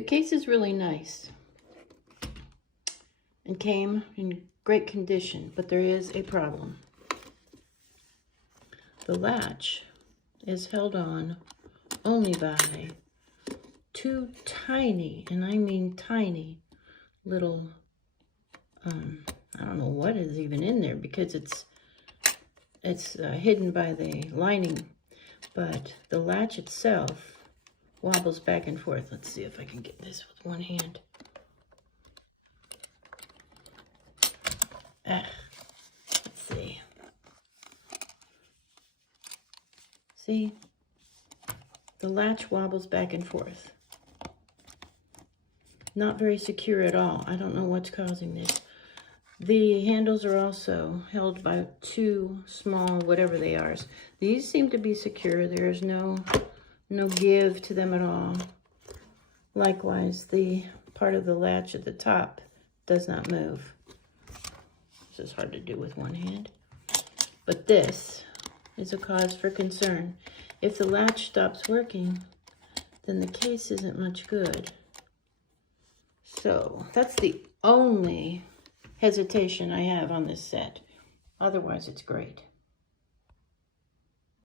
The case is really nice and came in great condition, but there is a problem. The latch is held on only by two tiny, and I mean tiny, little, I don't know what is even in there because it's hidden by the lining, but the latch itself wobbles back and forth. Let's see if I can get this with one hand. Let's see. See? The latch wobbles back and forth. Not very secure at all. I don't know what's causing this. The handles are also held by two small, whatever they are. These seem to be secure. There's no give to them at all. Likewise, the part of the latch at the top does not move. This is hard to do with one hand. But this is a cause for concern. If the latch stops working, then the case isn't much good. So that's the only hesitation I have on this set. Otherwise, it's great.